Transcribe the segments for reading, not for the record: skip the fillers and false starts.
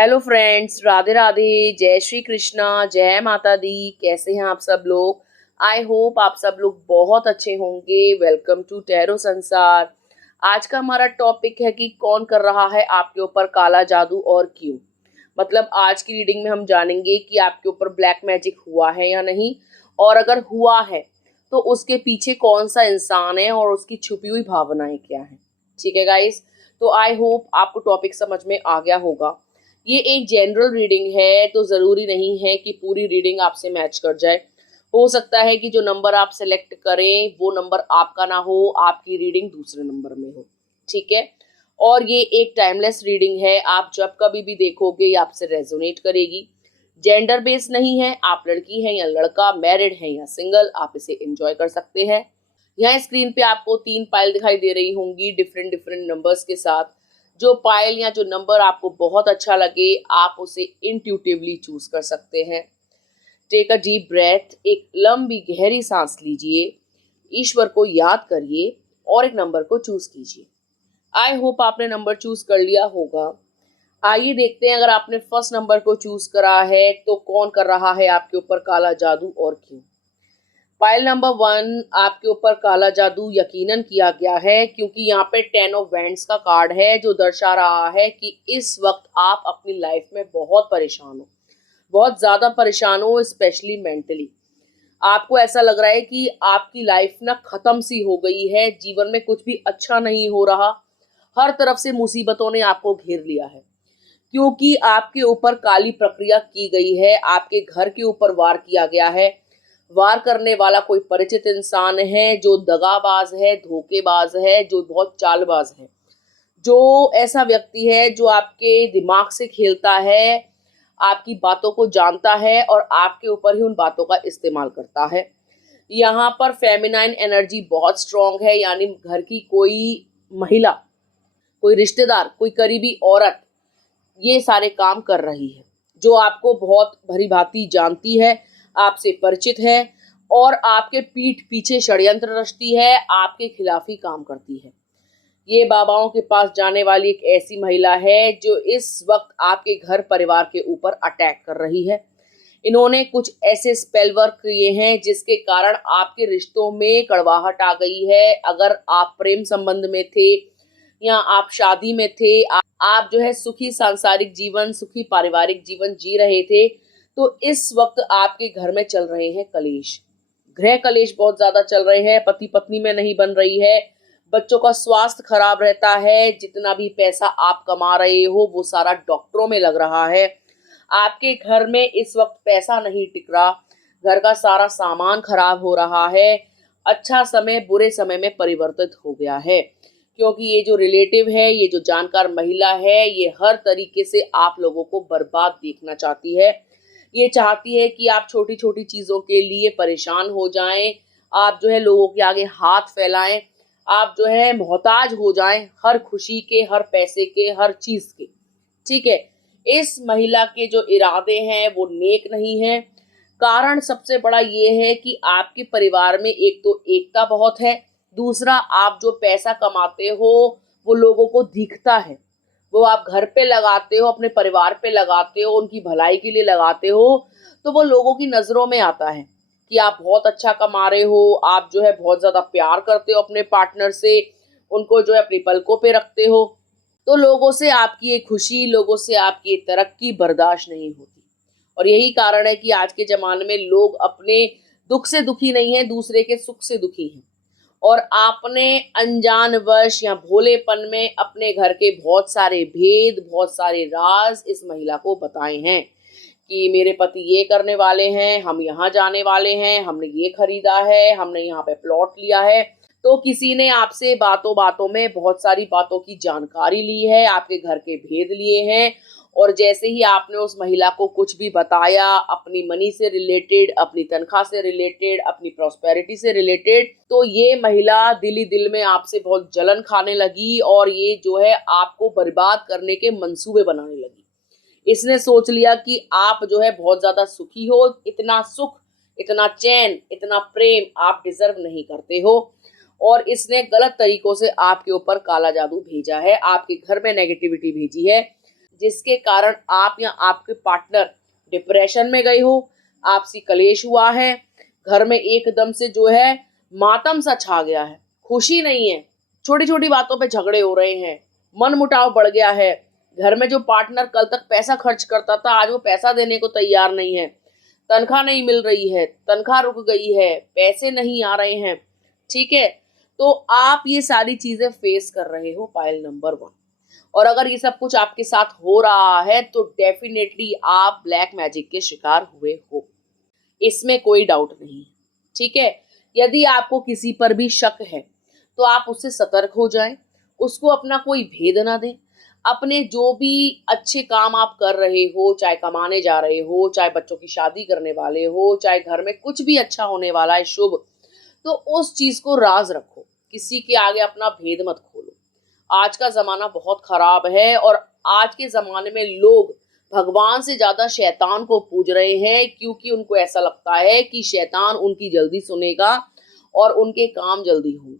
Hello friends, Radhe Radhe, जय श्री कृष्णा, जय माता दी। कैसे हैं आप सब लोग? आई होप आप सब लोग बहुत अच्छे होंगे। वेलकम टू टैरो संसार। आज का हमारा टॉपिक है कि कौन कर रहा है आपके ऊपर काला जादू और क्यों। मतलब आज की रीडिंग में हम जानेंगे कि आपके ऊपर ब्लैक मैजिक हुआ है या नहीं, और अगर हुआ है तो उसके पीछे कौन सा इंसान है और उसकी छुपी हुई भावनाएं क्या हैं। ठीक है गाइस, तो आई होप आपको टॉपिक समझ में आ गया होगा। ये एक जनरल रीडिंग है, तो ज़रूरी नहीं है कि पूरी रीडिंग आपसे मैच कर जाए। हो सकता है कि जो नंबर आप सेलेक्ट करें वो नंबर आपका ना हो, आपकी रीडिंग दूसरे नंबर में हो। ठीक है, और ये एक टाइमलेस रीडिंग है, आप जब कभी भी देखोगे ये आपसे रेजोनेट करेगी। जेंडर बेस नहीं है, आप लड़की हैं या लड़का, मैरिड हैं या सिंगल, आप इसे एंजॉय कर सकते हैं। यहाँ स्क्रीन पे आपको 3 पाइल दिखाई दे रही होंगी डिफरेंट डिफरेंट नंबर्स के साथ। जो पाइल या जो नंबर आपको बहुत अच्छा लगे आप उसे इंट्यूटिवली चूज कर सकते हैं। टेक अ डीप ब्रेथ, एक लंबी गहरी सांस लीजिए, ईश्वर को याद करिए और एक नंबर को चूज कीजिए। आई होप आपने नंबर चूज कर लिया होगा। आइए देखते हैं, अगर आपने फर्स्ट नंबर को चूज करा है तो कौन कर रहा है आपके ऊपर काला जादू और क्यों। फाइल नंबर 1, आपके ऊपर काला जादू यकीनन किया गया है, क्योंकि यहाँ पे 10 ऑफ वैंड्स का कार्ड है जो दर्शा रहा है कि इस वक्त आप अपनी लाइफ में बहुत परेशान हो, बहुत ज़्यादा परेशान हो, स्पेशली मेंटली। आपको ऐसा लग रहा है कि आपकी लाइफ ना ख़त्म सी हो गई है, जीवन में कुछ भी अच्छा नहीं हो रहा, हर तरफ से मुसीबतों ने आपको घेर लिया है, क्योंकि आपके ऊपर काली प्रक्रिया की गई है, आपके घर के ऊपर वार किया गया है। वार करने वाला कोई परिचित इंसान है जो दगाबाज है, धोखेबाज है, जो बहुत चालबाज है, जो ऐसा व्यक्ति है जो आपके दिमाग से खेलता है, आपकी बातों को जानता है और आपके ऊपर ही उन बातों का इस्तेमाल करता है। यहाँ पर फेमिनाइन एनर्जी बहुत स्ट्रांग है, यानी घर की कोई महिला, कोई रिश्तेदार, कोई करीबी औरत ये सारे काम कर रही है, जो आपको बहुत भली भांति जानती है, आपसे परिचित है और आपके पीठ पीछे षड्यंत्र रचती है, आपके खिलाफ ही काम करती है। ये बाबाओं के पास जाने वाली एक ऐसी महिला है जो इस वक्त आपके घर परिवार के ऊपर अटैक कर रही है। इन्होंने कुछ ऐसे स्पेल वर्क किए हैं जिसके कारण आपके रिश्तों में कड़वाहट आ गई है। अगर आप प्रेम संबंध में थे या आप शादी में थे, आप जो है सुखी सांसारिक जीवन, सुखी पारिवारिक जीवन जी रहे थे, तो इस वक्त आपके घर में चल रहे हैं कलेश। गृह कलेश बहुत ज्यादा चल रहे हैं, पति पत्नी में नहीं बन रही है, बच्चों का स्वास्थ्य खराब रहता है, जितना भी पैसा आप कमा रहे हो वो सारा डॉक्टरों में लग रहा है। आपके घर में इस वक्त पैसा नहीं टिक रहा, घर का सारा सामान खराब हो रहा है, अच्छा समय बुरे समय में परिवर्तित हो गया है, क्योंकि ये जो रिलेटिव है, ये जो जानकार महिला है, ये हर तरीके से आप लोगों को बर्बाद देखना चाहती है। ये चाहती है कि आप छोटी छोटी चीजों के लिए परेशान हो जाएं, आप जो है लोगों के आगे हाथ फैलाएं, आप जो है मोहताज हो जाएं हर खुशी के, हर पैसे के, हर चीज के। ठीक है, इस महिला के जो इरादे हैं वो नेक नहीं है। कारण सबसे बड़ा ये है कि आपके परिवार में एक तो एकता बहुत है, दूसरा आप जो पैसा कमाते हो वो लोगों को दिखता है, वो आप घर पे लगाते हो, अपने परिवार पे लगाते हो, उनकी भलाई के लिए लगाते हो, तो वो लोगों की नजरों में आता है कि आप बहुत अच्छा कमा रहे हो, आप जो है बहुत ज्यादा प्यार करते हो अपने पार्टनर से, उनको जो है अपनी पलकों पे रखते हो, तो लोगों से आपकी एक खुशी, लोगों से आपकी एक तरक्की बर्दाश्त नहीं होती। और यही कारण है कि आज के जमाने में लोग अपने दुख से दुखी नहीं है, दूसरे के सुख से दुखी हैं। और आपने अनजानवश या भोलेपन में अपने घर के बहुत सारे भेद, बहुत सारे राज इस महिला को बताए हैं कि मेरे पति ये करने वाले हैं, हम यहाँ जाने वाले हैं, हमने ये खरीदा है, हमने यहाँ पे प्लॉट लिया है। तो किसी ने आपसे बातों बातों में बहुत सारी बातों की जानकारी ली है, आपके घर के भेद लिए हैं, और जैसे ही आपने उस महिला को कुछ भी बताया अपनी मनी से रिलेटेड, अपनी तनख्वाह से रिलेटेड, अपनी प्रॉस्पेरिटी से रिलेटेड, तो ये महिला दिल ही दिल में आपसे बहुत जलन खाने लगी और ये जो है आपको बर्बाद करने के मंसूबे बनाने लगी। इसने सोच लिया कि आप जो है बहुत ज्यादा सुखी हो, इतना सुख, इतना चैन, इतना प्रेम आप डिजर्व नहीं करते हो, और इसने गलत तरीकों से आपके ऊपर काला जादू भेजा है, आपके घर में नेगेटिविटी भेजी है, जिसके कारण आप या आपके पार्टनर डिप्रेशन में गए हो, आपसी कलेश हुआ है, घर में एकदम से जो है मातम सा छा गया है, खुशी नहीं है, छोटी छोटी बातों पे झगड़े हो रहे हैं, मन मुटाव बढ़ गया है, घर में जो पार्टनर कल तक पैसा खर्च करता था आज वो पैसा देने को तैयार नहीं है, तनख्वाह नहीं मिल रही है, तनख्वाह रुक गई है, पैसे नहीं आ रहे हैं, ठीक है। तो आप ये सारी चीजें फेस कर रहे हो, पाइल नंबर 1। और अगर ये सब कुछ आपके साथ हो रहा है तो डेफिनेटली आप ब्लैक मैजिक के शिकार हुए हो, इसमें कोई डाउट नहीं, ठीक है। यदि आपको किसी पर भी शक है तो आप उससे सतर्क हो जाएं, उसको अपना कोई भेद ना दें। अपने जो भी अच्छे काम आप कर रहे हो, चाहे कमाने जा रहे हो, चाहे बच्चों की शादी करने वाले हो, चाहे घर में कुछ भी अच्छा होने वाला है शुभ, तो उस चीज को राज रखो, किसी के आगे अपना भेद मत खोलो। आज का जमाना बहुत खराब है और आज के जमाने में लोग भगवान से ज्यादा शैतान को पूज रहे हैं, क्योंकि उनको ऐसा लगता है कि शैतान उनकी जल्दी सुनेगा और उनके काम जल्दी होंगे,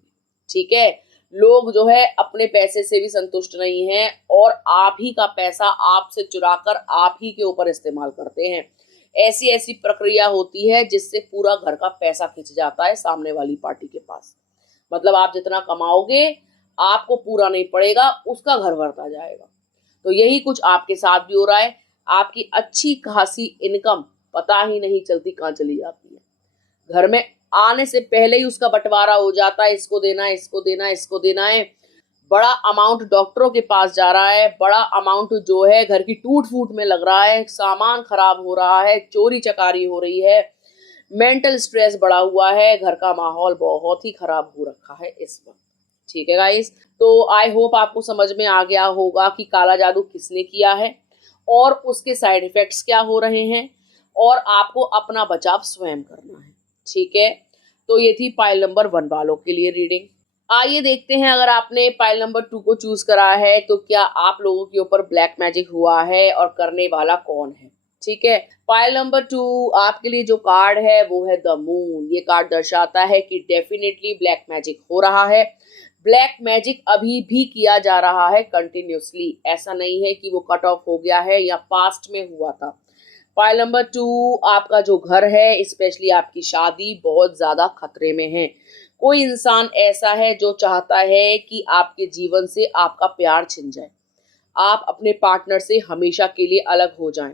ठीक है। लोग जो है अपने पैसे से भी संतुष्ट नहीं हैं और आप ही का पैसा आपसे चुराकर आप ही के ऊपर इस्तेमाल करते हैं। ऐसी ऐसी प्रक्रिया होती है जिससे पूरा घर का पैसा खिंच जाता है सामने वाली पार्टी के पास। मतलब आप जितना कमाओगे आपको पूरा नहीं पड़ेगा, उसका घर भरता जाएगा। तो यही कुछ आपके साथ भी हो रहा है। आपकी अच्छी खासी इनकम पता ही नहीं चलती कहाँ चली जाती है। घर में आने से पहले ही उसका बंटवारा हो जाता है, इसको देना है, इसको देना है, इसको देना है। बड़ा अमाउंट डॉक्टरों के पास जा रहा है, बड़ा अमाउंट जो है घर की टूट फूट में लग रहा है, सामान खराब हो रहा है, चोरी चकारी हो रही है, मेंटल स्ट्रेस बढ़ा हुआ है, घर का माहौल बहुत ही खराब हो रखा है इस वक्त, ठीक है गाइस। तो आई होप आपको समझ में आ गया होगा कि काला जादू किसने किया है और उसके साइड इफेक्ट्स क्या हो रहे हैं और आपको अपना बचाव स्वयं करना है, ठीक है। तो ये थी पाइल नंबर 1 वालों के लिए रीडिंग। आइए देखते हैं, अगर आपने पाइल नंबर 2 को चूज करा है तो क्या आप लोगों के ऊपर ब्लैक मैजिक हुआ है और करने वाला कौन है, ठीक है। पाइल नंबर 2 आपके लिए जो कार्ड है वो है द मून। ये कार्ड दर्शाता है कि डेफिनेटली ब्लैक मैजिक हो रहा है। ब्लैक मैजिक अभी भी किया जा रहा है कंटिन्यूसली, ऐसा नहीं है कि वो कट ऑफ हो गया है या पास्ट में हुआ था। पाइल नंबर 2 आपका जो घर है, स्पेशली आपकी शादी बहुत ज्यादा खतरे में है। कोई इंसान ऐसा है जो चाहता है कि आपके जीवन से आपका प्यार छिन जाए, आप अपने पार्टनर से हमेशा के लिए अलग हो जाएं।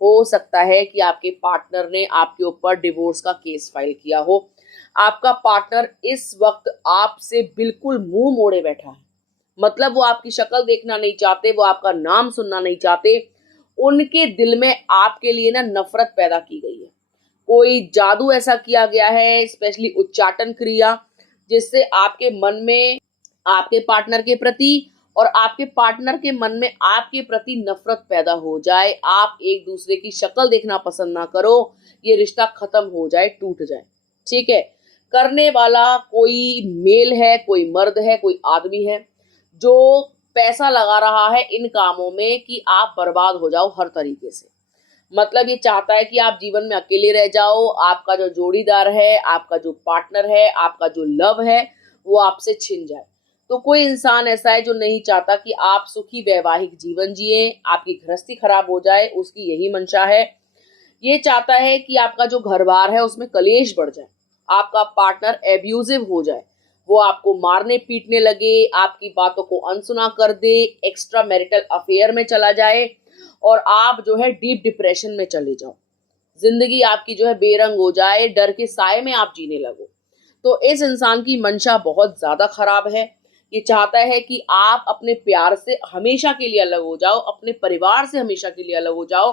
हो सकता है कि आपके पार्टनर ने आपके ऊपर डिवोर्स का केस फाइल किया हो। आपका पार्टनर इस वक्त आपसे बिल्कुल मुंह मोड़े बैठा है, मतलब वो आपकी शक्ल देखना नहीं चाहते, वो आपका नाम सुनना नहीं चाहते। उनके दिल में आपके लिए ना नफरत पैदा की गई है। कोई जादू ऐसा किया गया है, स्पेशली उच्चाटन क्रिया, जिससे आपके मन में आपके पार्टनर के प्रति और आपके पार्टनर के मन में आपके प्रति नफरत पैदा हो जाए। आप एक दूसरे की शक्ल देखना पसंद ना करो, ये रिश्ता खत्म हो जाए, टूट जाए, ठीक है। करने वाला कोई मेल है, कोई मर्द है, कोई आदमी है जो पैसा लगा रहा है इन कामों में कि आप बर्बाद हो जाओ हर तरीके से। मतलब ये चाहता है कि आप जीवन में अकेले रह जाओ, आपका जो जोड़ीदार है, आपका जो पार्टनर है, आपका जो लव है वो आपसे छिन जाए। तो कोई इंसान ऐसा है जो नहीं चाहता कि आप सुखी वैवाहिक जीवन जिए, आपकी गृहस्थी खराब हो जाए, उसकी यही मंशा है। ये चाहता है कि आपका जो घर बार है उसमें कलेश बढ़ जाए, आपका पार्टनर एब्यूजिव हो जाए, वो आपको मारने पीटने लगे, आपकी बातों को अनसुना कर दे, एक्स्ट्रा मैरिटल अफेयर में चला जाए और आप जो है डीप डिप्रेशन में चले जाओ। जिंदगी आपकी जो है बेरंग हो जाए, डर के साए में आप जीने लगो। तो इस इंसान की मंशा बहुत ज्यादा खराब है। ये चाहता है कि आप अपने प्यार से हमेशा के लिए अलग हो जाओ, अपने परिवार से हमेशा के लिए अलग हो जाओ,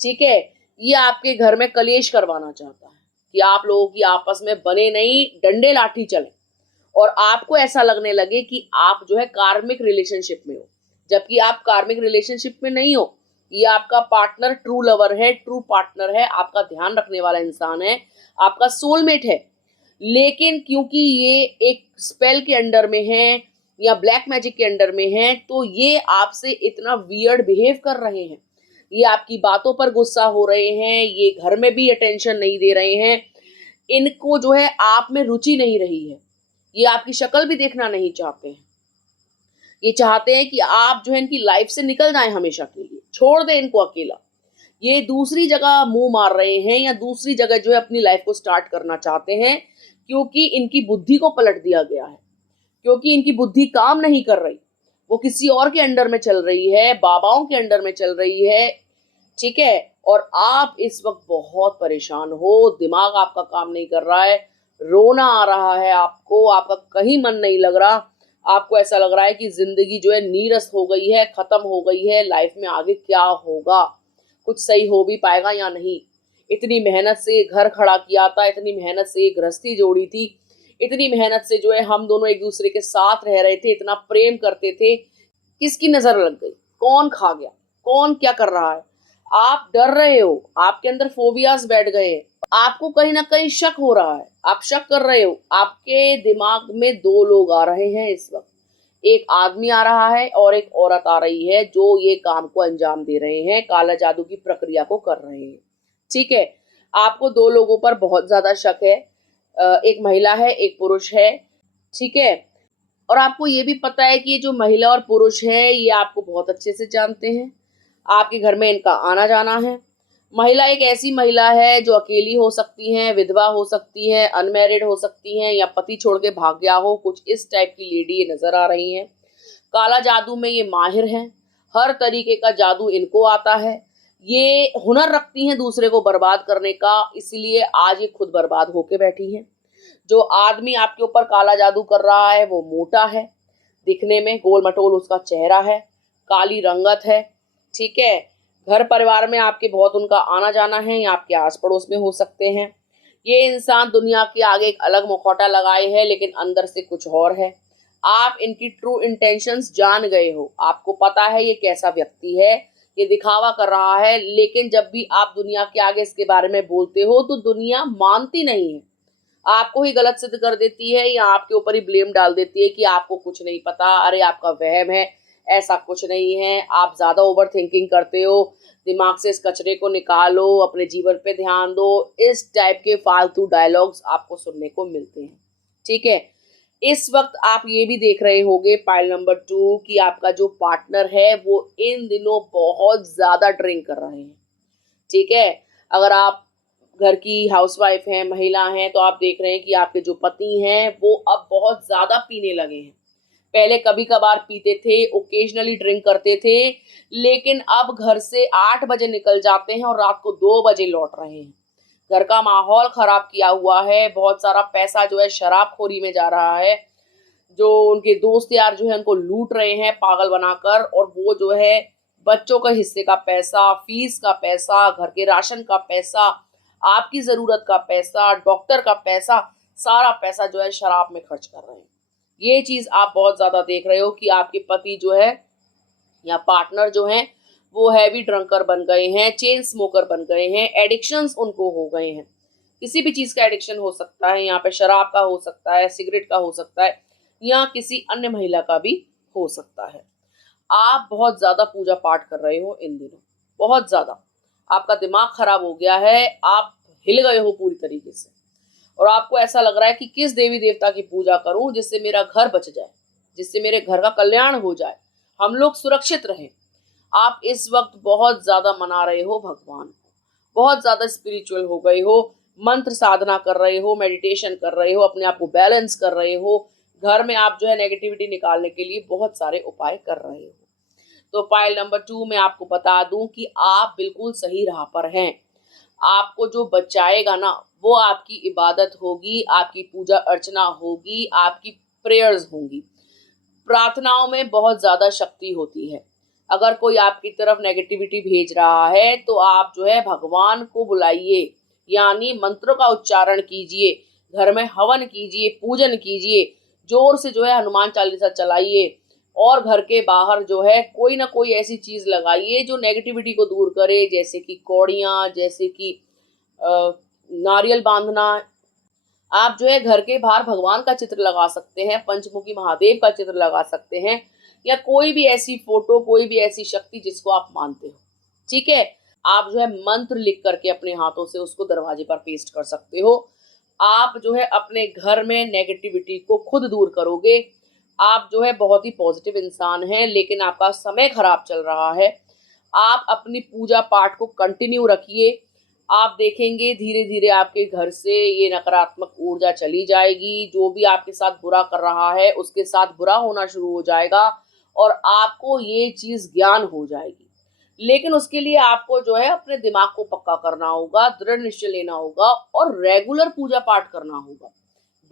ठीक है। ये आपके घर में कलेश करवाना चाहता है कि आप लोगों की आपस में बने नहीं, डंडे लाठी चले और आपको ऐसा लगने लगे कि आप जो है कार्मिक रिलेशनशिप में हो, जबकि आप कार्मिक रिलेशनशिप में नहीं हो। ये आपका पार्टनर ट्रू लवर है, ट्रू पार्टनर है, आपका ध्यान रखने वाला इंसान है, आपका सोलमेट है। लेकिन क्योंकि ये एक स्पेल के अंडर में है या ब्लैक मैजिक के अंडर में है, तो ये आपसे इतना वियर्ड बिहेव कर रहे हैं, ये आपकी बातों पर गुस्सा हो रहे हैं, ये घर में भी अटेंशन नहीं दे रहे हैं, इनको जो है आप में रुचि नहीं रही है, ये आपकी शक्ल भी देखना नहीं चाहते हैं। ये चाहते हैं कि आप जो है इनकी लाइफ से निकल जाएं हमेशा के लिए, छोड़ दें इनको अकेला। ये दूसरी जगह मुंह मार रहे हैं या दूसरी जगह जो है अपनी लाइफ को स्टार्ट करना चाहते हैं, क्योंकि इनकी बुद्धि को पलट दिया गया है, क्योंकि इनकी बुद्धि काम नहीं कर रही, वो किसी और के अंडर में चल रही है, बाबाओं के अंडर में चल रही है। ठीक है, और आप इस वक्त बहुत परेशान हो, दिमाग आपका काम नहीं कर रहा है, रोना आ रहा है आपको, आपका कहीं मन नहीं लग रहा, आपको ऐसा लग रहा है कि जिंदगी जो है नीरस हो गई है, खत्म हो गई है, लाइफ में आगे क्या होगा, कुछ सही हो भी पाएगा या नहीं। इतनी मेहनत से घर खड़ा किया था, इतनी मेहनत से गृहस्थी जोड़ी थी, इतनी मेहनत से जो है हम दोनों एक दूसरे के साथ रह रहे थे, इतना प्रेम करते थे, किसकी नजर लग गई, कौन खा गया, कौन क्या कर रहा है। आप डर रहे हो, आपके अंदर फोबियाज बैठ गए हैं, आपको कहीं ना कहीं शक हो रहा है, आप शक कर रहे हो। आपके दिमाग में दो लोग आ रहे हैं इस वक्त, एक आदमी आ रहा है और एक औरत आ रही है जो ये काम को अंजाम दे रहे हैं, काला जादू की प्रक्रिया को कर रहे हैं। ठीक है, आपको दो लोगों पर बहुत ज्यादा शक है, एक महिला है, एक पुरुष है। ठीक है, और आपको ये भी पता है कि ये जो महिला और पुरुष है ये आपको बहुत अच्छे से जानते हैं, आपके घर में इनका आना जाना है। महिला एक ऐसी महिला है जो अकेली हो सकती है, विधवा हो सकती है, अनमैरिड हो सकती है, या पति छोड़ के भाग गया हो, कुछ इस टाइप की लेडी ये नजर आ रही हैं। काला जादू में ये माहिर हैं, हर तरीके का जादू इनको आता है, ये हुनर रखती हैं दूसरे को बर्बाद करने का, इसलिए आज ये खुद बर्बाद होके बैठी हैं। जो आदमी आपके ऊपर काला जादू कर रहा है वो मोटा है, दिखने में गोल मटोल उसका चेहरा है, काली रंगत है। ठीक है, घर परिवार में आपके बहुत उनका आना जाना है या आपके आस पड़ोस में हो सकते हैं। ये इंसान दुनिया के आगे एक अलग मुखौटा लगाए है, लेकिन अंदर से कुछ और है। आप इनकी ट्रू इंटेंशंस जान गए हो, आपको पता है ये कैसा व्यक्ति है, ये दिखावा कर रहा है, लेकिन जब भी आप दुनिया के आगे इसके बारे में बोलते हो तो दुनिया मानती नहीं है, आपको ही गलत सिद्ध कर देती है या आपके ऊपर ही ब्लेम डाल देती है कि आपको कुछ नहीं पता, अरे आपका वहम है, ऐसा कुछ नहीं है, आप ज्यादा ओवर थिंकिंग करते हो, दिमाग से इस कचरे को निकालो, अपने जीवन पे ध्यान दो। इस टाइप के फालतू डायलॉग्स आपको सुनने को मिलते हैं। ठीक है, इस वक्त आप ये भी देख रहे होंगे पाइल नंबर 2 कि आपका जो पार्टनर है वो इन दिनों बहुत ज्यादा ड्रिंक कर रहे हैं। ठीक है, अगर आप घर की हाउसवाइफ हैं, महिला हैं, तो आप देख रहे हैं कि आपके जो पति हैं वो अब बहुत ज्यादा पीने लगे हैं। पहले कभी कभार पीते थे, ओकेजनली ड्रिंक करते थे, लेकिन अब घर से 8 बजे निकल जाते हैं और रात को 2 बजे लौट रहे हैं। घर का माहौल खराब किया हुआ है, बहुत सारा पैसा जो है शराबखोरी में जा रहा है, जो उनके दोस्त यार जो है उनको लूट रहे हैं पागल बनाकर, और वो जो है बच्चों का हिस्से का पैसा, फीस का पैसा, घर के राशन का पैसा, आपकी जरूरत का पैसा, डॉक्टर का पैसा, सारा पैसा जो है शराब में खर्च कर रहे हैं। ये चीज आप बहुत ज्यादा देख रहे हो कि आपके पति जो है या पार्टनर जो है वो हैवी ड्रंकर बन गए हैं, चेन स्मोकर बन गए हैं, एडिक्शंस उनको हो गए हैं। किसी भी चीज का एडिक्शन हो सकता है, यहाँ पे शराब का हो सकता है, सिगरेट का हो सकता है, या किसी अन्य महिला का भी हो सकता है। आप बहुत ज्यादा पूजा पाठ कर रहे हो इन दिनों, बहुत ज्यादा आपका दिमाग खराब हो गया है, आप हिल गए हो पूरी तरीके से, और आपको ऐसा लग रहा है कि किस देवी देवता की पूजा करूं जिससे मेरा घर बच जाए, जिससे मेरे घर का कल्याण हो जाए, हम लोग सुरक्षित रहें। आप इस वक्त बहुत ज्यादा मना रहे हो भगवान को, बहुत ज्यादा स्पिरिचुअल हो गए हो, मंत्र साधना कर रहे हो, मेडिटेशन कर रहे हो, अपने आप को बैलेंस कर रहे हो, घर में आप जो है नेगेटिविटी निकालने के लिए बहुत सारे उपाय कर रहे हो। तो पाइल नंबर 2 में आपको बता दूं कि आप बिल्कुल सही राह पर हैं। आपको जो बचाएगा ना वो आपकी इबादत होगी, आपकी पूजा अर्चना होगी, आपकी प्रेयर्स होंगी। प्रार्थनाओं में बहुत ज्यादा शक्ति होती है। अगर कोई आपकी तरफ नेगेटिविटी भेज रहा है तो आप जो है भगवान को बुलाइए, यानी मंत्रों का उच्चारण कीजिए, घर में हवन कीजिए, पूजन कीजिए, जोर से जो है हनुमान चालीसा चलाइए, और घर के बाहर जो है कोई ना कोई ऐसी चीज लगाइए जो नेगेटिविटी को दूर करे, जैसे कि कौड़ियाँ, जैसे कि नारियल बांधना। आप जो है घर के बाहर भगवान का चित्र लगा सकते हैं, पंचमुखी महादेव का चित्र लगा सकते हैं, या कोई भी ऐसी फोटो, कोई भी ऐसी शक्ति जिसको आप मानते हो। ठीक है, आप जो है मंत्र लिख करके अपने हाथों से उसको दरवाजे पर पेस्ट कर सकते हो। आप जो है अपने घर में नेगेटिविटी को खुद दूर करोगे, आप जो है बहुत ही पॉजिटिव इंसान हैं, लेकिन आपका समय खराब चल रहा है। आप अपनी पूजा पाठ को कंटिन्यू रखिए। आप देखेंगे धीरे धीरे आपके घर से ये नकारात्मक ऊर्जा चली जाएगी। जो भी आपके साथ बुरा कर रहा है उसके साथ बुरा होना शुरू हो जाएगा और आपको ये चीज ज्ञान हो जाएगी। लेकिन उसके लिए आपको जो है अपने दिमाग को पक्का करना होगा, दृढ़ निश्चय लेना होगा और रेगुलर पूजा पाठ करना होगा,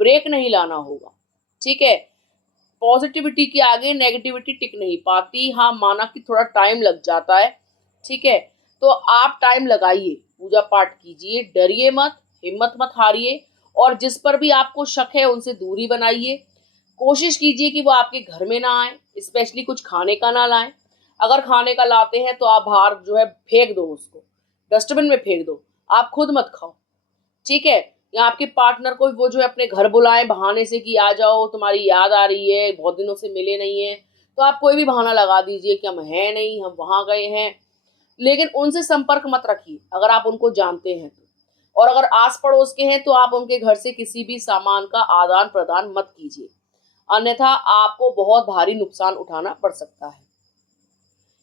ब्रेक नहीं लाना होगा। ठीक है। पॉजिटिविटी के आगे नेगेटिविटी टिक नहीं पाती। हाँ, माना कि थोड़ा टाइम लग जाता है। ठीक है। तो आप टाइम लगाइए, पूजा पाठ कीजिए, डरिए मत, हिम्मत मत हारिए और जिस पर भी आपको शक है उनसे दूरी बनाइए। कोशिश कीजिए कि वो आपके घर में ना आए, स्पेशली कुछ खाने का ना लाएं। अगर खाने का लाते हैं तो आप बाहर जो है फेंक दो, उसको डस्टबिन में फेंक दो, आप खुद मत खाओ। ठीक है। या आपके पार्टनर को वो जो है अपने घर बुलाएं बहाने से कि आ जाओ, तुम्हारी याद आ रही है, बहुत दिनों से मिले नहीं है। तो आप कोई भी बहाना लगा दीजिए कि हम हैं नहीं, हम वहां गए हैं। लेकिन उनसे संपर्क मत रखिए अगर आप उनको जानते हैं तो। और अगर आस पड़ोस के हैं तो आप उनके घर से किसी भी सामान का आदान प्रदान मत कीजिए, अन्यथा आपको बहुत भारी नुकसान उठाना पड़ सकता है।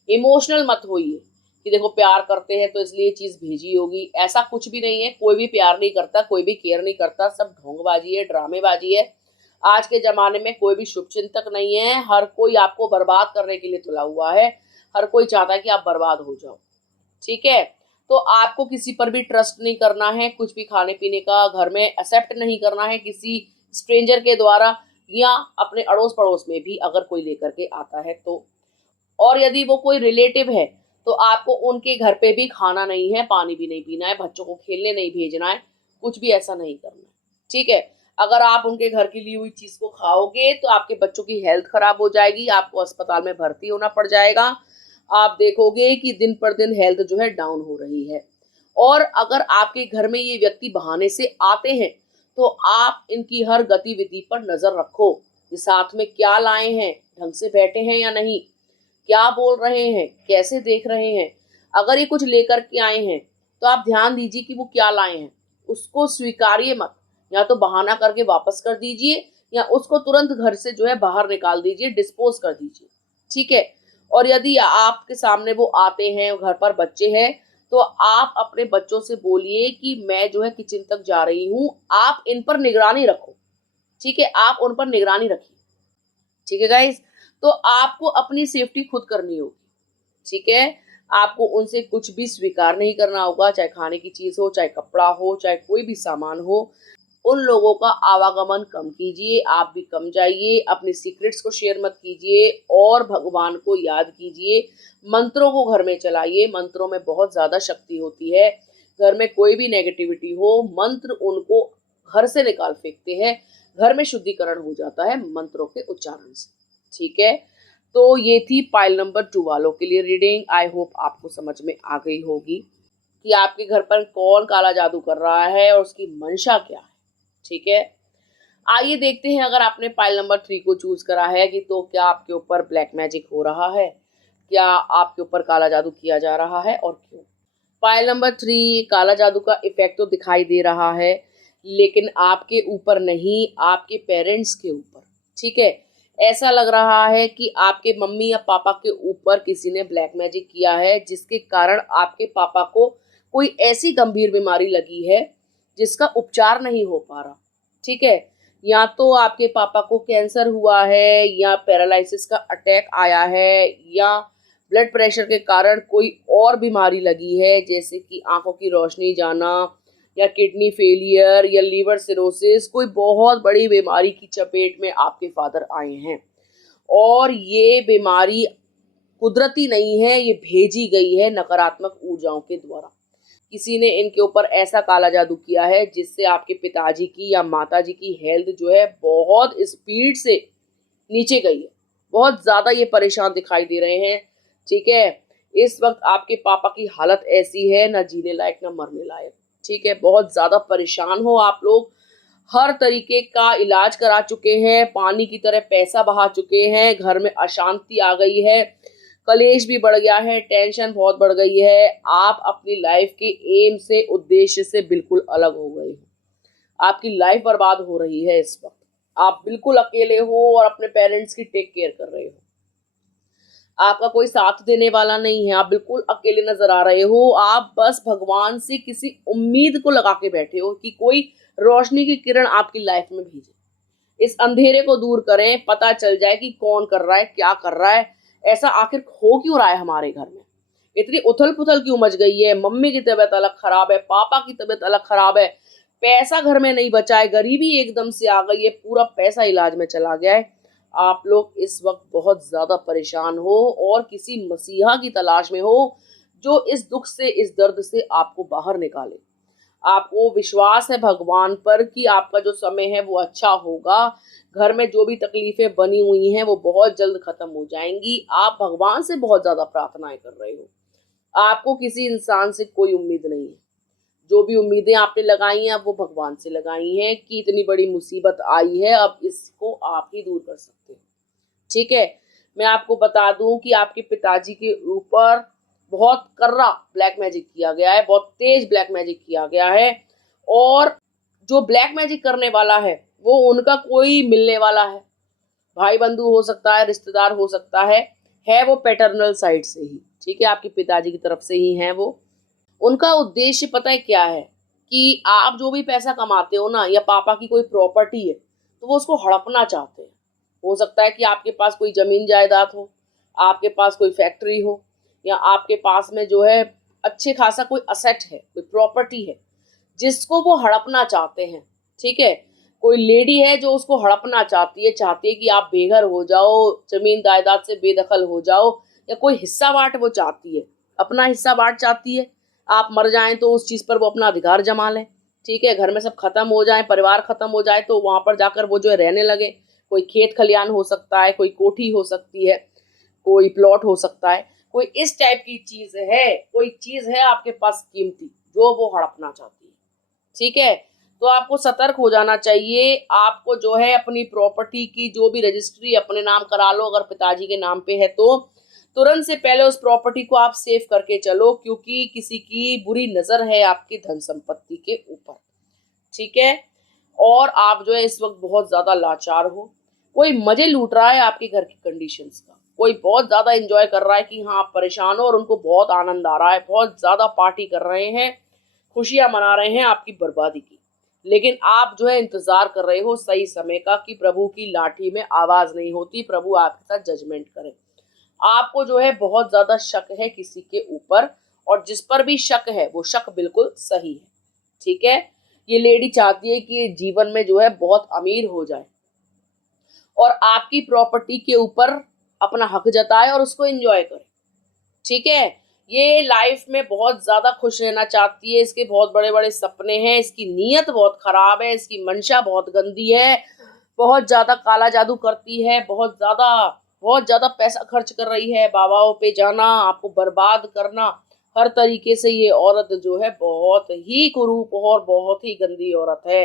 इमोशनल मत होइए कि देखो प्यार करते हैं तो इसलिए चीज भेजी होगी, ऐसा कुछ भी नहीं है। कोई भी प्यार नहीं करता, कोई भी केयर नहीं करता, सब ढोंगबाजी है, ड्रामेबाजी है। आज के जमाने में कोई भी शुभचिंतक नहीं है। हर कोई आपको बर्बाद करने के लिए तुला हुआ है। हर कोई चाहता है कि आप बर्बाद हो जाओ। ठीक है। तो आपको किसी पर भी ट्रस्ट नहीं करना है। कुछ भी खाने पीने का घर में एक्सेप्ट नहीं करना है किसी स्ट्रेंजर के द्वारा, या अपने अड़ोस पड़ोस में भी अगर कोई लेकर के आता है तो। और यदि वो कोई रिलेटिव है तो आपको उनके घर पे भी खाना नहीं है, पानी भी नहीं पीना है, बच्चों को खेलने नहीं भेजना है, कुछ भी ऐसा नहीं करना है। ठीक है। अगर आप उनके घर की ली हुई चीज को खाओगे तो आपके बच्चों की हेल्थ खराब हो जाएगी, आपको अस्पताल में भर्ती होना पड़ जाएगा। आप देखोगे कि दिन पर दिन हेल्थ जो है डाउन हो रही है। और अगर आपके घर में ये व्यक्ति बहाने से आते हैं तो आप इनकी हर गतिविधि पर नजर रखो। ये साथ में क्या लाए हैं, ढंग से बैठे हैं या नहीं, क्या बोल रहे हैं, कैसे देख रहे हैं। अगर ये कुछ लेकर के आए हैं तो आप ध्यान दीजिए कि वो क्या लाए हैं, उसको स्वीकारिए मत। या तो बहाना करके वापस कर दीजिए या उसको तुरंत घर से जो है बाहर निकाल दीजिए, डिस्पोज कर दीजिए। ठीक है। और यदि आपके सामने वो आते हैं, घर पर बच्चे हैं, तो आप अपने बच्चों से बोलिए कि मैं जो है किचन तक जा रही हूँ, आप इन पर निगरानी रखो। ठीक है। आप उन पर निगरानी रखिए। ठीक है गाइस। तो आपको अपनी सेफ्टी खुद करनी होगी। ठीक है। आपको उनसे कुछ भी स्वीकार नहीं करना होगा, चाहे खाने की चीज हो, चाहे कपड़ा हो, चाहे कोई भी सामान हो। उन लोगों का आवागमन कम कीजिए, आप भी कम जाइए, अपने सीक्रेट्स को शेयर मत कीजिए और भगवान को याद कीजिए। मंत्रों को घर में चलाइए, मंत्रों में बहुत ज्यादा शक्ति होती है। घर में कोई भी नेगेटिविटी हो, मंत्र उनको घर से निकाल फेंकते हैं। घर में शुद्धिकरण हो जाता है मंत्रों के उच्चारण से। ठीक है। तो ये थी पाइल नंबर 2 वालों के लिए रीडिंग। आई होप आपको समझ में आ गई होगी कि आपके घर पर कौन काला जादू कर रहा है और उसकी मंशा क्या है। ठीक है। आइए देखते हैं, अगर आपने पाइल नंबर 3 को चूज करा है कि तो क्या आपके ऊपर ब्लैक मैजिक हो रहा है, क्या आपके ऊपर काला जादू किया जा रहा है और क्यों। पाइल नंबर 3, काला जादू का इफेक्ट तो दिखाई दे रहा है, लेकिन आपके ऊपर नहीं, आपके पेरेंट्स के ऊपर। ठीक है। ऐसा लग रहा है कि आपके मम्मी या पापा के ऊपर किसी ने ब्लैक मैजिक किया है, जिसके कारण आपके पापा को कोई ऐसी गंभीर बीमारी लगी है जिसका उपचार नहीं हो पा रहा। ठीक है। या तो आपके पापा को कैंसर हुआ है, या पैरालिसिस का अटैक आया है, या ब्लड प्रेशर के कारण कोई और बीमारी लगी है, जैसे कि आंखों की रोशनी जाना, या किडनी फेलियर, या लीवर सिरोसिस। कोई बहुत बड़ी बीमारी की चपेट में आपके फादर आए हैं और ये बीमारी कुदरती नहीं है, ये भेजी गई है नकारात्मक ऊर्जाओं के द्वारा। किसी ने इनके ऊपर ऐसा काला जादू किया है जिससे आपके पिताजी की या माताजी की हेल्थ जो है बहुत स्पीड से नीचे गई है। बहुत ज्यादा ये परेशान दिखाई दे रहे हैं। ठीक है। इस वक्त आपके पापा की हालत ऐसी है, ना जीने लायक ना मरने लायक। ठीक है। बहुत ज्यादा परेशान हो आप लोग, हर तरीके का इलाज करा चुके हैं, पानी की तरह पैसा बहा चुके हैं, घर में अशांति आ गई है, कलेश भी बढ़ गया है, टेंशन बहुत बढ़ गई है। आप अपनी लाइफ के एम से, उद्देश्य से बिल्कुल अलग हो गए हो। आपकी लाइफ बर्बाद हो रही है इस वक्त। आप बिल्कुल अकेले हो और अपने पेरेंट्स की टेक केयर कर रहे हो। आपका कोई साथ देने वाला नहीं है, आप बिल्कुल अकेले नजर आ रहे हो। आप बस भगवान से किसी उम्मीद को लगा के बैठे हो कि कोई रोशनी की किरण आपकी लाइफ में भेजे, इस अंधेरे को दूर करें, पता चल जाए कि कौन कर रहा है, क्या कर रहा है, ऐसा आखिर हो क्यों रहा है हमारे घर में, इतनी उथल पुथल क्यों मच गई है। मम्मी की तबीयत अलग खराब है, पापा की तबीयत अलग खराब है, पैसा घर में नहीं बचा है, गरीबी एकदम से आ गई है, पूरा पैसा इलाज में चला गया है। आप लोग इस वक्त बहुत ज्यादा परेशान हो और किसी मसीहा की तलाश में हो जो इस दुख से, इस दर्द से आपको बाहर निकाले। आपको विश्वास है भगवान पर कि आपका जो समय है वो अच्छा होगा। घर में जो भी तकलीफें बनी हुई हैं वो बहुत जल्द खत्म हो जाएंगी। आप भगवान से बहुत ज्यादा प्रार्थनाएं कर रहे हो। आपको किसी इंसान से कोई उम्मीद नहीं है। जो भी उम्मीदें आपने लगाई हैं अब वो भगवान से लगाई हैं कि इतनी बड़ी मुसीबत आई है, अब इसको आप ही दूर कर सकते हो। ठीक है, मैं आपको बता दूं कि आपके पिताजी के ऊपर बहुत कर्रा ब्लैक मैजिक किया गया है, बहुत तेज ब्लैक मैजिक किया गया है। और जो ब्लैक मैजिक करने वाला है वो उनका कोई मिलने वाला है, भाई बंधु हो सकता है, रिश्तेदार हो सकता है वो पैटर्नल साइड से ही। ठीक है, आपके पिताजी की तरफ से ही है वो। उनका उद्देश्य पता है क्या है कि आप जो भी पैसा कमाते हो ना, या पापा की कोई प्रॉपर्टी है तो वो उसको हड़पना चाहते हैं। हो सकता है कि आपके पास कोई जमीन जायदाद हो, आपके पास कोई फैक्ट्री हो, या आपके पास में जो है अच्छे खासा कोई असेट है, कोई प्रॉपर्टी है जिसको वो हड़पना चाहते हैं। ठीक है, कोई लेडी है जो उसको हड़पना चाहती है कि आप बेघर हो जाओ, जमीन जायदाद से बेदखल हो जाओ, या कोई हिस्सा बांट वो चाहती है, अपना हिस्सा बांट चाहती है। आप मर जाएं तो उस चीज पर वो अपना अधिकार जमा लें। ठीक है, घर में सब खत्म हो जाए, परिवार खत्म हो जाए तो वहां पर जाकर वो जो है रहने लगे। कोई खेत खलियान हो सकता है, कोई कोठी हो सकती है, कोई प्लॉट हो सकता है, कोई इस टाइप की चीज है, कोई चीज है आपके पास कीमती जो वो हड़पना चाहती है। ठीक है, तो आपको सतर्क हो जाना चाहिए। आपको जो है अपनी प्रॉपर्टी की जो भी रजिस्ट्री अपने नाम करा लो, अगर पिताजी के नाम पे है तो तुरंत से पहले उस प्रॉपर्टी को आप सेव करके चलो, क्योंकि किसी की बुरी नजर है आपकी धन संपत्ति के ऊपर। ठीक है, और आप जो है इस वक्त बहुत ज्यादा लाचार हो। कोई मजे लूट रहा है आपके घर की कंडीशंस का, कोई बहुत ज्यादा एंजॉय कर रहा है कि हाँ आप परेशान हो और उनको बहुत आनंद आ रहा है, बहुत ज्यादा पार्टी कर रहे हैं, खुशियां मना रहे हैं आपकी बर्बादी की। लेकिन आप जो है इंतजार कर रहे हो सही समय का कि प्रभु की लाठी में आवाज नहीं होती, प्रभु आपके साथ जजमेंट करे। आपको जो है बहुत ज्यादा शक है किसी के ऊपर, और जिस पर भी शक है वो शक बिल्कुल सही है। ठीक है, ये लेडी चाहती है कि ये जीवन में जो है बहुत अमीर हो जाए और आपकी प्रॉपर्टी के ऊपर अपना हक जताए और उसको एंजॉय करे। ठीक है, ये लाइफ में बहुत ज्यादा खुश रहना चाहती है, इसके बहुत बड़े बड़े सपने हैं, इसकी नीयत बहुत खराब है, इसकी मंशा बहुत गंदी है, बहुत ज्यादा काला जादू करती है, बहुत ज्यादा पैसा खर्च कर रही है, बाबाओं पे जाना, आपको बर्बाद करना, हर तरीके से ये औरत जो है बहुत ही कुरूप और बहुत ही गंदी औरत है।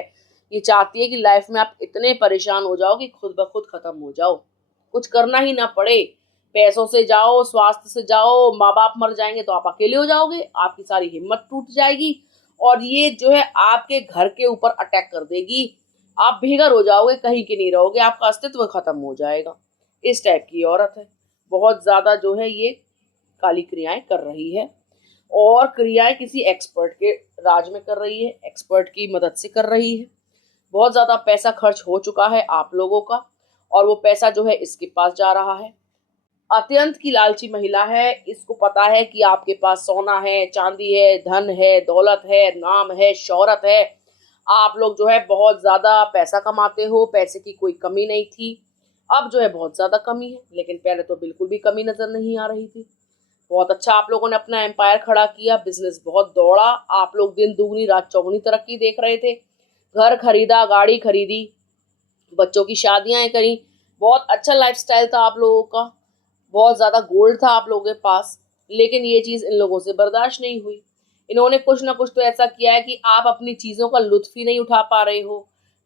ये चाहती है कि लाइफ में आप इतने परेशान हो जाओ कि खुद ब खुद खत्म हो जाओ, कुछ करना ही ना पड़े। पैसों से जाओ, स्वास्थ्य से जाओ, माँ बाप मर जाएंगे तो आप अकेले हो जाओगे, आपकी सारी हिम्मत टूट जाएगी और ये जो है आपके घर के ऊपर अटैक कर देगी। आप बेघर हो जाओगे, कहीं के नहीं रहोगे, आपका अस्तित्व खत्म हो जाएगा। इस टाइप की औरत है, बहुत ज्यादा जो है ये काली क्रियाएं कर रही है, और क्रियाएं किसी एक्सपर्ट के राज में कर रही है, एक्सपर्ट की मदद से कर रही है। बहुत ज्यादा पैसा खर्च हो चुका है आप लोगों का, और वो पैसा जो है इसके पास जा रहा है। अत्यंत की लालची महिला है, इसको पता है कि आपके पास सोना है, चांदी है, धन है, दौलत है, नाम है, शोहरत है। आप लोग जो है बहुत ज्यादा पैसा कमाते हो, पैसे की कोई कमी नहीं थी, अब जो है बहुत ज्यादा कमी है, लेकिन पहले तो बिल्कुल भी कमी नजर नहीं आ रही थी। बहुत अच्छा आप लोगों ने अपना एम्पायर खड़ा किया, बिजनेस बहुत दौड़ा, आप लोग दिन दुगनी रात चौगुनी तरक्की देख रहे थे, घर खरीदा, गाड़ी खरीदी, बच्चों की शादियां करी, बहुत अच्छा लाइफस्टाइल था आप लोगों का, बहुत ज्यादा गोल्ड था आप लोगों के पास। लेकिन ये चीज इन लोगों से बर्दाश्त नहीं हुई। इन्होंने कुछ ना कुछ तो ऐसा किया है कि आप अपनी चीजों का लुत्फ ही नहीं उठा पा रहे हो।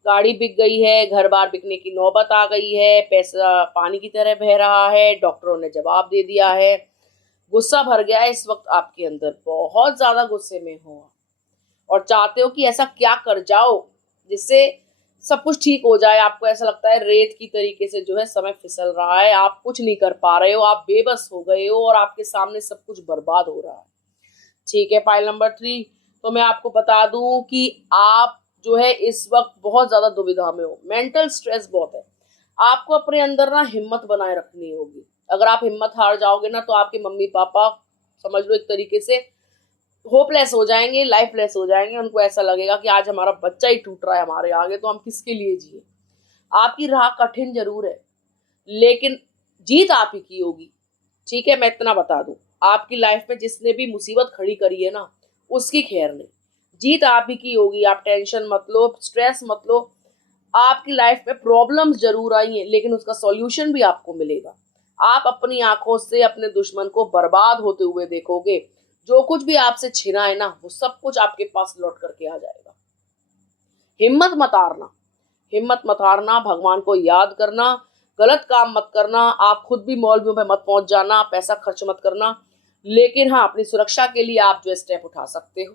गाड़ी बिक गई है, घर बार बिकने की नौबत आ गई है, पैसा पानी की तरह बह रहा है, डॉक्टरों ने जवाब दे दिया है, गुस्सा भर गया है इस वक्त आपके अंदर, बहुत ज्यादा गुस्से में हो और चाहते हो कि ऐसा क्या कर जाओ जिससे सब कुछ ठीक हो जाए। आपको ऐसा लगता है रेत की तरीके से जो है समय फिसल रहा है, आप कुछ नहीं कर पा रहे हो, आप बेबस हो गए हो और आपके सामने सब कुछ बर्बाद हो रहा है। ठीक है, पाइल नंबर 3, तो मैं आपको बता दूं कि आप जो है इस वक्त बहुत ज्यादा दुविधा में हो, मेंटल स्ट्रेस बहुत है। आपको अपने अंदर ना हिम्मत बनाए रखनी होगी। अगर आप हिम्मत हार जाओगे ना तो आपके मम्मी पापा समझ लो एक तरीके से होपलेस हो जाएंगे, लाइफलेस हो जाएंगे। उनको ऐसा लगेगा कि आज हमारा बच्चा ही टूट रहा है हमारे आगे, तो हम किसके लिए जिए। आपकी राह कठिन जरूर है, लेकिन जीत आप ही की होगी। ठीक है, मैं इतना बता दूं, आपकी लाइफ में जिसने भी मुसीबत खड़ी करी है ना, उसकी खैर नहीं, जीत आप ही की होगी। आप टेंशन मत लो, स्ट्रेस मत लो। आपकी लाइफ में प्रॉब्लम्स जरूर आई हैं, लेकिन उसका सॉल्यूशन भी आपको मिलेगा। आप अपनी आंखों से अपने दुश्मन को बर्बाद होते हुए देखोगे। जो कुछ भी आपसे छिना है ना, वो सब कुछ आपके पास लौट करके आ जाएगा। हिम्मत मत हारना, हिम्मत मत हारना, भगवान को याद करना, गलत काम मत करना, आप खुद भी मौलवियों में मत पहुंच जाना, पैसा खर्च मत करना। लेकिन हाँ, अपनी सुरक्षा के लिए आप जो स्टेप उठा सकते हो,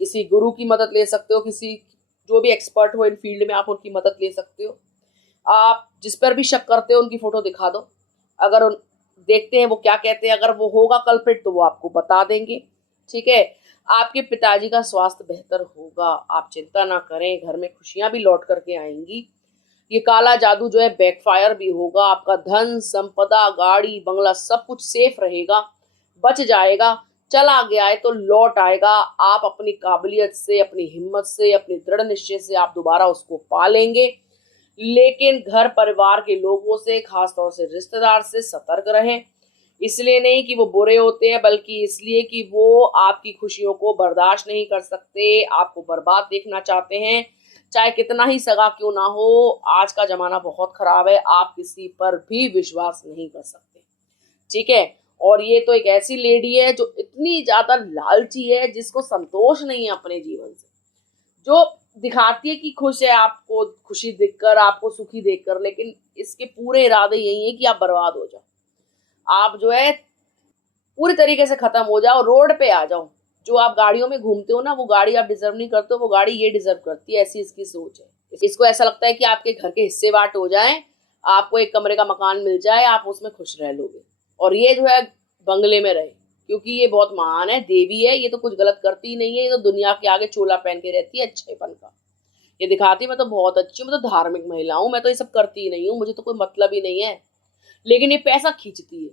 किसी गुरु की मदद ले सकते हो, किसी जो भी एक्सपर्ट हो इन फील्ड में आप उनकी मदद ले सकते हो। आप जिस पर भी शक करते हो उनकी फोटो दिखा दो, अगर देखते हैं वो क्या कहते हैं, अगर वो होगा कल्प्रिट तो वो आपको बता देंगे। ठीक है, आपके पिताजी का स्वास्थ्य बेहतर होगा, आप चिंता ना करें, घर में खुशियां भी लौट करके आएंगी। ये काला जादू जो है बैकफायर भी होगा, आपका धन संपदा गाड़ी बंगला सब कुछ सेफ रहेगा, बच जाएगा। चला गया है तो लौट आएगा। आप अपनी काबिलियत से, अपनी हिम्मत से, अपनी दृढ़ निश्चय से आप दोबारा उसको पा लेंगे। लेकिन घर परिवार के लोगों से, खासतौर से रिश्तेदार से सतर्क रहें। इसलिए नहीं कि वो बुरे होते हैं, बल्कि इसलिए कि वो आपकी खुशियों को बर्दाश्त नहीं कर सकते, आपको बर्बाद देखना चाहते हैं। चाहे कितना ही सगा क्यों ना हो, आज का जमाना बहुत खराब है, आप किसी पर भी विश्वास नहीं कर सकते। ठीक है, और ये तो एक ऐसी लेडी है जो इतनी ज्यादा लालची है, जिसको संतोष नहीं है अपने जीवन से, जो दिखाती है कि खुश है, आपको खुशी देखकर, आपको सुखी देखकर, लेकिन इसके पूरे इरादे यही है कि आप बर्बाद हो जाओ, आप जो है पूरी तरीके से खत्म हो जाओ, रोड पे आ जाओ। जो आप गाड़ियों में घूमते हो ना, वो गाड़ी आप डिजर्व नहीं करते हो, वो गाड़ी ये डिजर्व करती है, ऐसी इसकी सोच है। इसको ऐसा लगता है कि आपके घर के हिस्से बांट हो जाए, आपको एक कमरे का मकान मिल जाए, आप उसमें खुश रह लोगे, और ये जो है बंगले में रहे, क्योंकि ये बहुत महान है, देवी है, ये तो कुछ गलत करती ही नहीं है, ये तो दुनिया के आगे चोला पहन के रहती है अच्छेपन का। ये दिखाती मैं तो बहुत अच्छी हूँ, मैं तो धार्मिक महिला हूँ, मैं तो ये सब करती ही नहीं हूँ, मुझे तो कोई मतलब ही नहीं है। लेकिन ये पैसा खींचती है,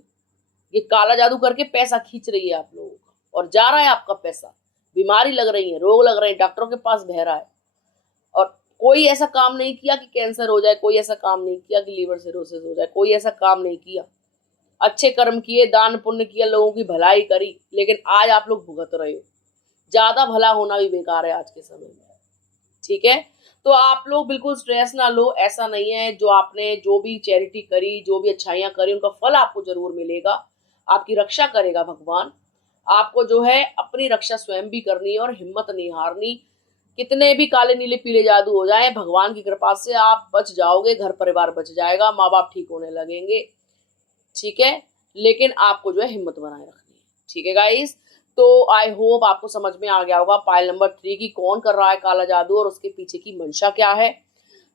ये काला जादू करके पैसा खींच रही है आप लोगों का, और जा रहा है आपका पैसा, बीमारी लग रही है, रोग लग रहे हैं, डॉक्टरों के पास बह रहा है। और कोई ऐसा काम नहीं किया कि कैंसर हो जाए, कोई ऐसा काम नहीं किया कि लीवर सिरोसिस हो जाए, कोई ऐसा काम नहीं किया। अच्छे कर्म किए, दान पुण्य किया, लोगों की भलाई करी, लेकिन आज आप लोग भुगत रहे हो। ज्यादा भला होना भी बेकार है आज के समय में। ठीक है, तो आप लोग बिल्कुल स्ट्रेस ना लो, ऐसा नहीं है, जो आपने जो भी चैरिटी करी, जो भी अच्छाइयां करी, उनका फल आपको जरूर मिलेगा। आपकी रक्षा करेगा भगवान। आपको जो है अपनी रक्षा स्वयं भी करनी है और हिम्मत नहीं हारनी। कितने भी काले नीले पीले जादू हो जाए, भगवान की कृपा से आप बच जाओगे, घर परिवार बच जाएगा, माँ बाप ठीक होने लगेंगे। ठीक है, लेकिन आपको जो है हिम्मत बनाए रखनी है। ठीक है गाइस, तो आई होप आपको समझ में आ गया होगा पाइल नंबर 3 की कौन कर रहा है काला जादू और उसके पीछे की मंशा क्या है।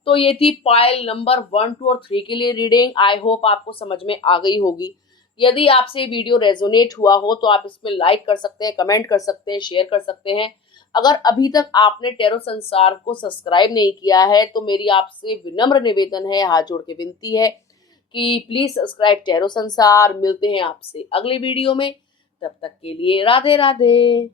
तो ये थी पाइल नंबर 1, 2 और 3 के लिए रीडिंग। आई होप आपको समझ में आ गई होगी। यदि आपसे वीडियो रेजोनेट हुआ हो तो आप इसमें लाइक कर सकते हैं, कमेंट कर सकते हैं, शेयर कर सकते हैं। अगर अभी तक आपने टैरो संसार को सब्सक्राइब नहीं किया है तो मेरी आपसे विनम्र निवेदन है, हाथ जोड़ के विनती है कि प्लीज सब्सक्राइब टैरो संसार। मिलते हैं आपसे अगले वीडियो में, तब तक के लिए राधे राधे।